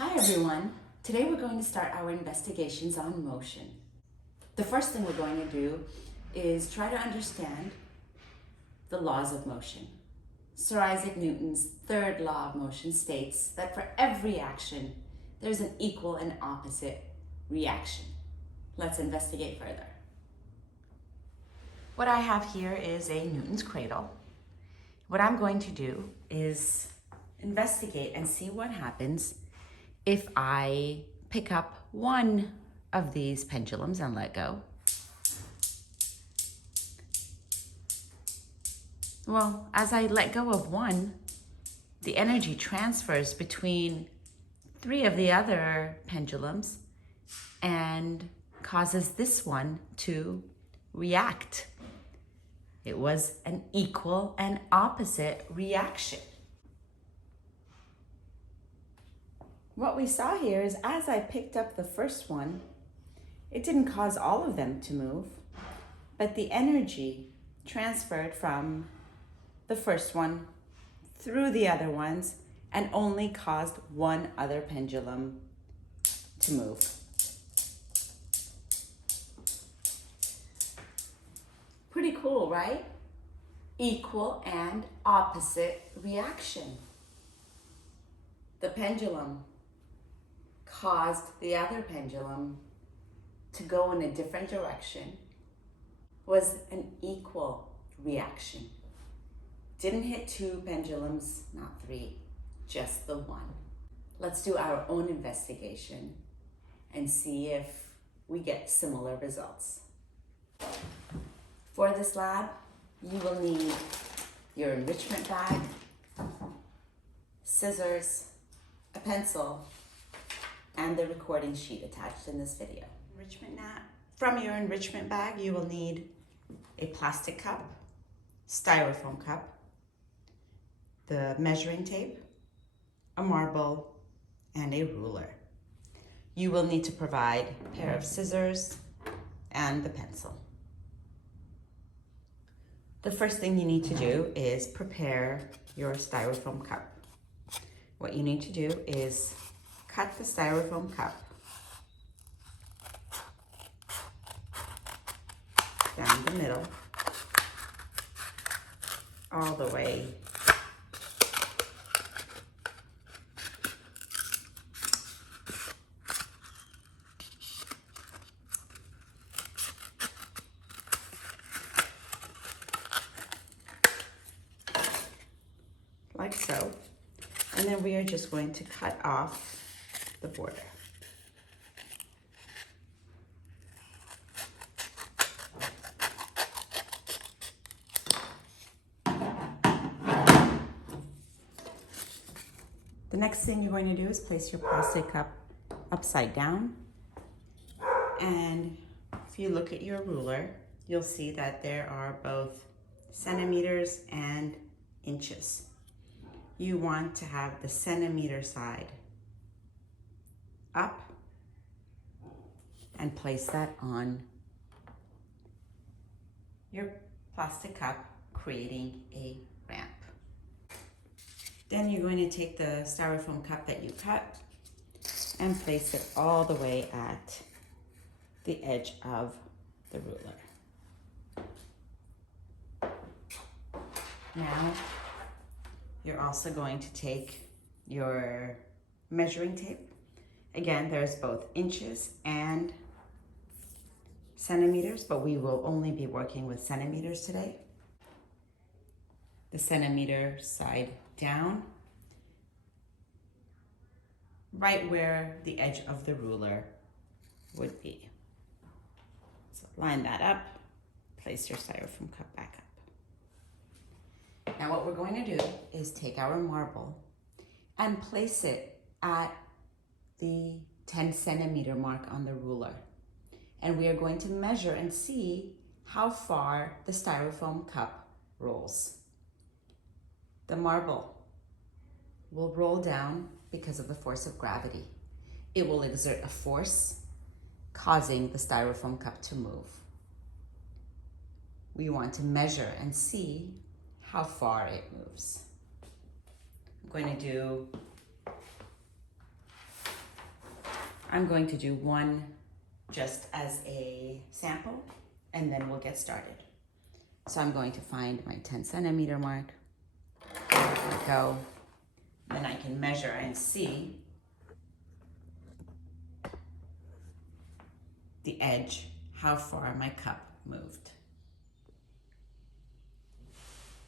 Hi everyone. Today we're going to start our investigations on motion. The first thing we're going to do is try to understand the laws of motion. Sir Isaac Newton's third law of motion states that for every action, there's an equal and opposite reaction. Let's investigate further. What I have here is a Newton's cradle. What I'm going to do is investigate and see what happens if I pick up one of these pendulums and let go. Well, as I let go of one, the energy transfers between three of the other pendulums and causes this one to react. It was an equal and opposite reaction. What we saw here is as I picked up the first one, it didn't cause all of them to move, but the energy transferred from the first one through the other ones and only caused one other pendulum to move. Pretty cool, right? Equal and opposite reaction. The pendulum caused the other pendulum to go in a different direction, was an equal reaction. Didn't hit two pendulums, not three, just the one. Let's do our own investigation and see if we get similar results. For this lab, you will need your enrichment bag, scissors, a pencil, and the recording sheet attached in this video. Enrichment mat. From your enrichment bag, you will need a plastic cup, styrofoam cup, the measuring tape, a marble, and a ruler. You will need to provide a pair of scissors and the pencil. The first thing you need to do is prepare your styrofoam cup. What you need to do is cut the styrofoam cup down the middle, all the way like so. And then we are just going to cut off the border. The next thing you're going to do is place your plastic cup upside down. And if you look at your ruler, you'll see that there are both centimeters and inches. You want to have the centimeter side up and place that on your plastic cup, creating a ramp. Then you're going to take the styrofoam cup that you cut and place it all the way at the edge of the ruler. Now, you're also going to take your measuring tape. Again, there's both inches and centimeters, but we will only be working with centimeters today. The centimeter side down, right where the edge of the ruler would be. So line that up, place your styrofoam cup back up. Now what we're going to do is take our marble and place it at the 10 centimeter mark on the ruler. And we are going to measure and see how far the styrofoam cup rolls. The marble will roll down because of the force of gravity. It will exert a force, causing the styrofoam cup to move. We want to measure and see how far it moves. I'm going to do I'm going to do one just as a sample, and then we'll get started. So I'm going to find my 10 centimeter mark, go, then I can measure and see the edge, how far my cup moved.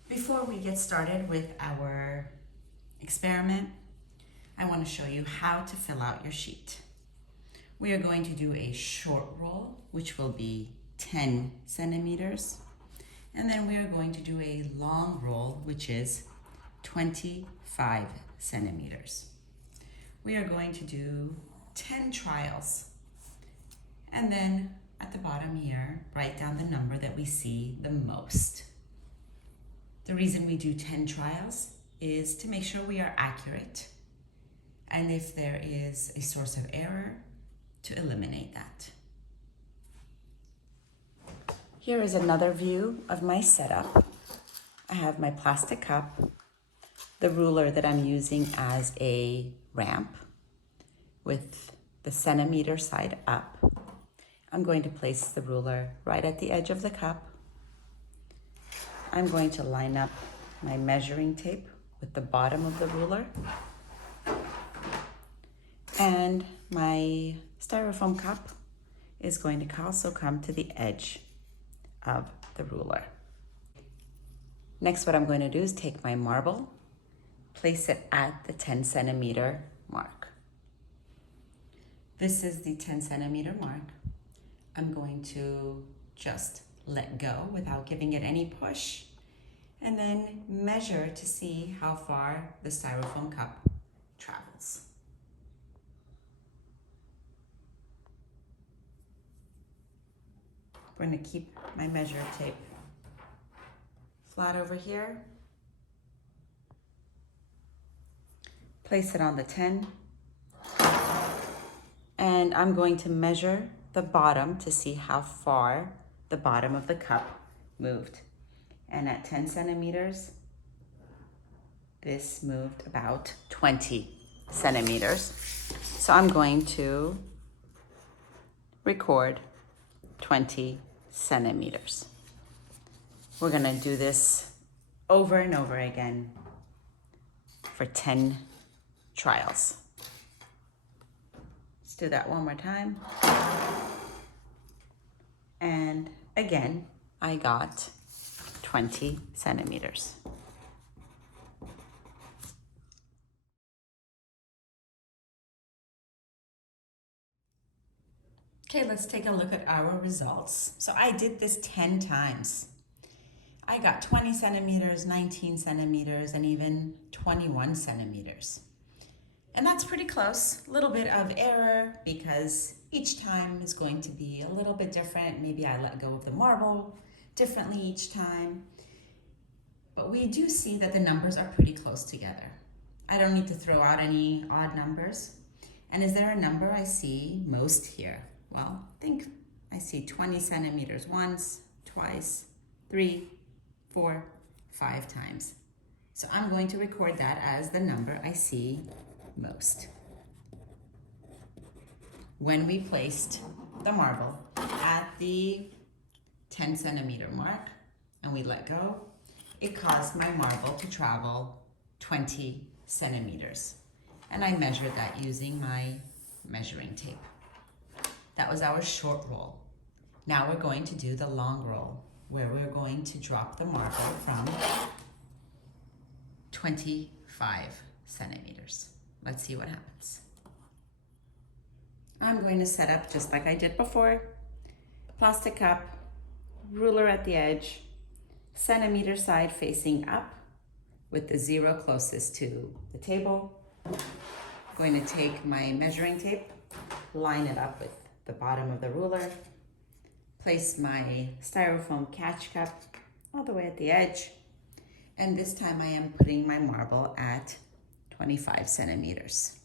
Before we get started with our experiment, I want to show you how to fill out your sheet. We are going to do a short roll, which will be 10 centimeters. And then we are going to do a long roll, which is 25 centimeters. We are going to do 10 trials. And then at the bottom here, write down the number that we see the most. The reason we do 10 trials is to make sure we are accurate. And if there is a source of error, to eliminate that. Here is another view of my setup. I have my plastic cup, the ruler that I'm using as a ramp with the centimeter side up. I'm going to place the ruler right at the edge of the cup. I'm going to line up my measuring tape with the bottom of the ruler. And my styrofoam cup is going to also come to the edge of the ruler. Next, what I'm going to do is take my marble, place it at the 10 centimeter mark. This is the 10 centimeter mark. I'm going to just let go without giving it any push, and then measure to see how far the styrofoam cup travels. I'm going to keep my measure tape flat over here. Place it on the 10. And I'm going to measure the bottom to see how far the bottom of the cup moved. And at 10 centimeters, this moved about 20 centimeters. So I'm going to record 20 centimeters. We're gonna do this over and over again for 10 trials. Let's do that one more time. And again, I got 20 centimeters. Okay, let's take a look at our results. So I did this 10 times. I got 20 centimeters, 19 centimeters, and even 21 centimeters. And that's pretty close. A little bit of error because each time is going to be a little bit different. Maybe I let go of the marble differently each time. But we do see that the numbers are pretty close together. I don't need to throw out any odd numbers. And is there a number I see most here? Well, I think I see 20 centimeters once, twice, 3, 4, 5 times. So I'm going to record that as the number I see most. When we placed the marble at the 10 centimeter mark and we let go, it caused my marble to travel 20 centimeters. And I measured that using my measuring tape. That was our short roll. Now we're going to do the long roll, where we're going to drop the marble from 25 centimeters. Let's see what happens. I'm going to set up just like I did before. Plastic cup, ruler at the edge, centimeter side facing up with the 0 closest to the table. I'm going to take my measuring tape, line it up with the bottom of the ruler, place my styrofoam catch cup all the way at the edge, and this time I am putting my marble at 25 centimeters.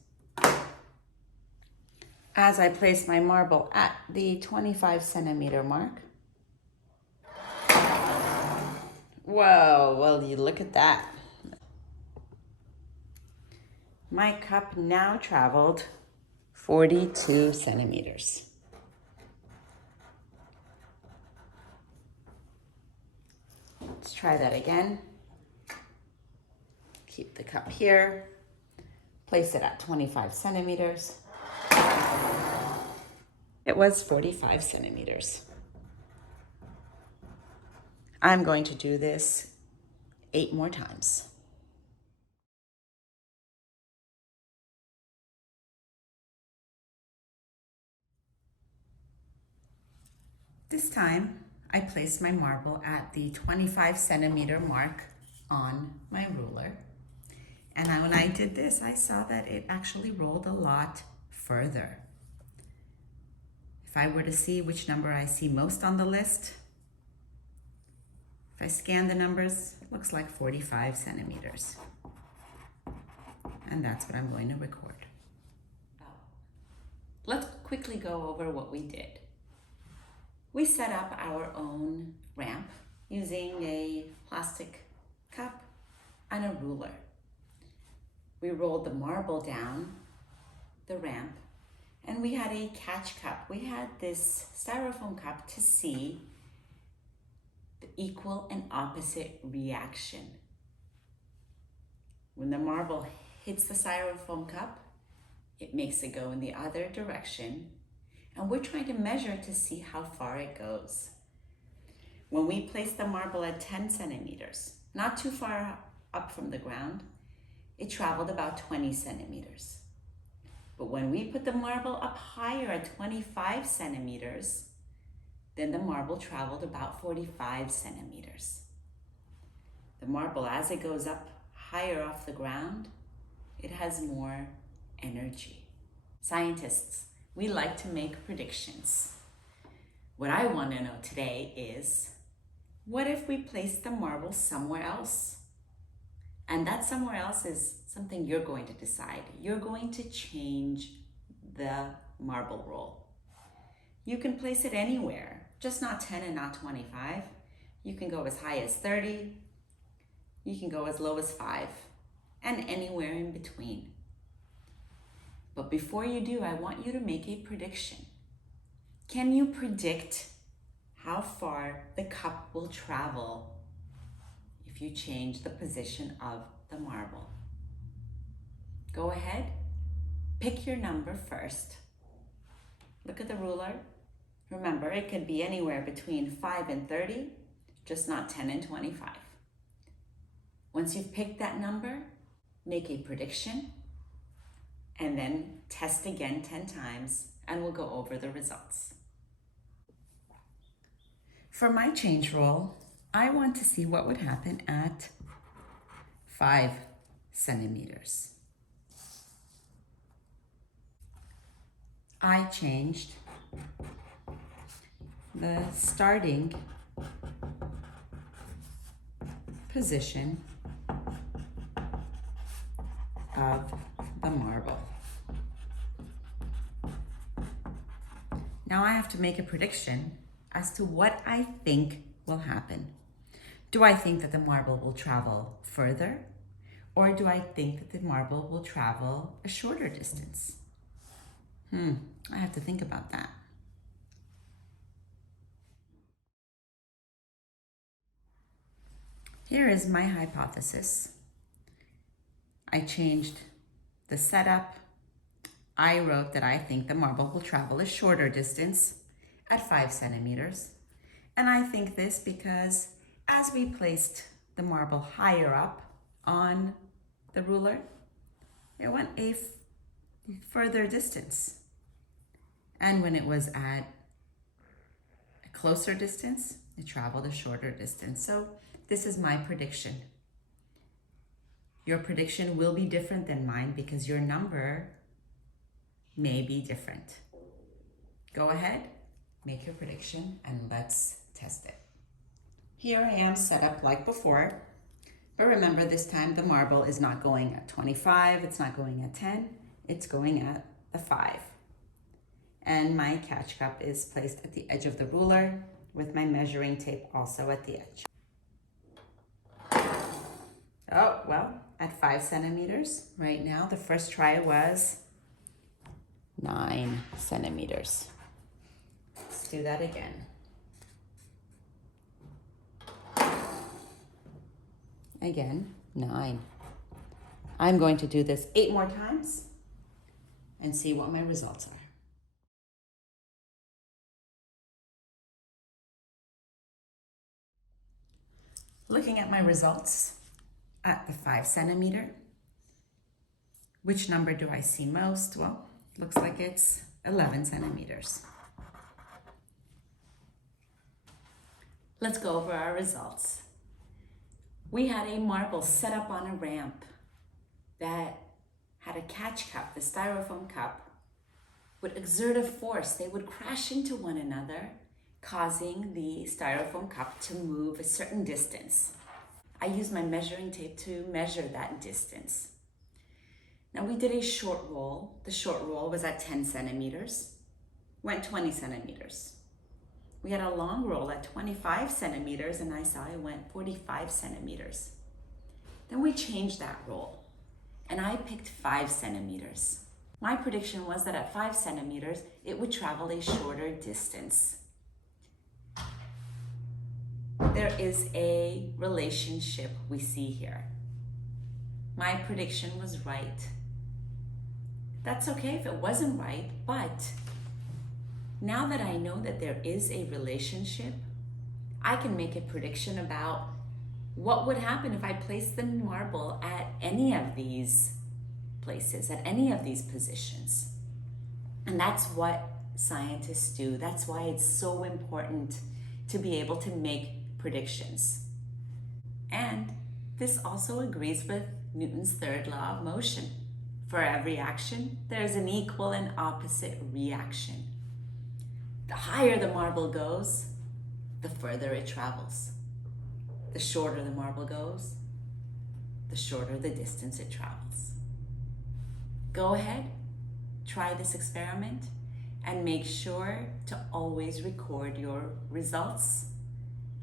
As I place my marble at the 25 centimeter mark, whoa, well, you look at that. My cup now traveled 42 centimeters. Let's try that again. Keep the cup here. Place it at 25 centimeters. It was 45 centimeters. I'm going to do this 8 more times. This time, I placed my marble at the 25 centimeter mark on my ruler. And when I did this, I saw that it actually rolled a lot further. If I were to see which number I see most on the list, if I scan the numbers, it looks like 45 centimeters. And that's what I'm going to record. Let's quickly go over what we did. We set up our own ramp using a plastic cup and a ruler. We rolled the marble down the ramp, and we had a catch cup. We had this styrofoam cup to see the equal and opposite reaction. When the marble hits the styrofoam cup, it makes it go in the other direction, and we're trying to measure to see how far it goes. When we placed the marble at 10 centimeters, not too far up from the ground, it traveled about 20 centimeters. But when we put the marble up higher at 25 centimeters, then the marble traveled about 45 centimeters. The marble, as it goes up higher off the ground, it has more energy. Scientists, we like to make predictions. What I want to know today is, what if we place the marble somewhere else? And that somewhere else is something you're going to decide. You're going to change the marble roll. You can place it anywhere, just not 10 and not 25. You can go as high as 30. You can go as low as 5, and anywhere in between. But before you do, I want you to make a prediction. Can you predict how far the cup will travel if you change the position of the marble? Go ahead, pick your number first. Look at the ruler. Remember, it could be anywhere between 5 and 30, just not 10 and 25. Once you've picked that number, make a prediction, and then test again 10 times, and we'll go over the results. For my change roll, I want to see what would happen at 5 centimeters. I changed the starting position of the marble. Now I have to make a prediction as to what I think will happen. Do I think that the marble will travel further, or do I think that the marble will travel a shorter distance? I have to think about that. Here is my hypothesis. I changed the setup. I wrote that I think the marble will travel a shorter distance at 5 centimeters. And I think this because as we placed the marble higher up on the ruler, it went a further distance. And when it was at a closer distance, it traveled a shorter distance. So this is my prediction. Your prediction will be different than mine because your number may be different. Go ahead, make your prediction, and let's test it. Here I am set up like before, but remember this time the marble is not going at 25, it's not going at 10, it's going at the 5. And my catch cup is placed at the edge of the ruler with my measuring tape also at the edge. Oh, well, at 5 centimeters right now, the first try was not 9 centimeters. Let's do that again. Again, 9. I'm going to do this 8 more times and see what my results are. Looking at my results at the 5 centimeter, which number do I see most? Well, looks like it's 11 centimeters. Let's go over our results. We had a marble set up on a ramp that had a catch cup. The styrofoam cup would exert a force. They would crash into one another, causing the styrofoam cup to move a certain distance. I used my measuring tape to measure that distance. Now we did a short roll. The short roll was at 10 centimeters, went 20 centimeters. We had a long roll at 25 centimeters and I saw it went 45 centimeters. Then we changed that roll and I picked 5 centimeters. My prediction was that at 5 centimeters, it would travel a shorter distance. There is a relationship we see here. My prediction was right. That's okay if it wasn't right, but now that I know that there is a relationship, I can make a prediction about what would happen if I placed the marble at any of these places, at any of these positions. And that's what scientists do. That's why it's so important to be able to make predictions. And this also agrees with Newton's third law of motion. For every action, there's an equal and opposite reaction. The higher the marble goes, the further it travels. The shorter the marble goes, the shorter the distance it travels. Go ahead, try this experiment, and make sure to always record your results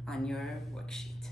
on your worksheet.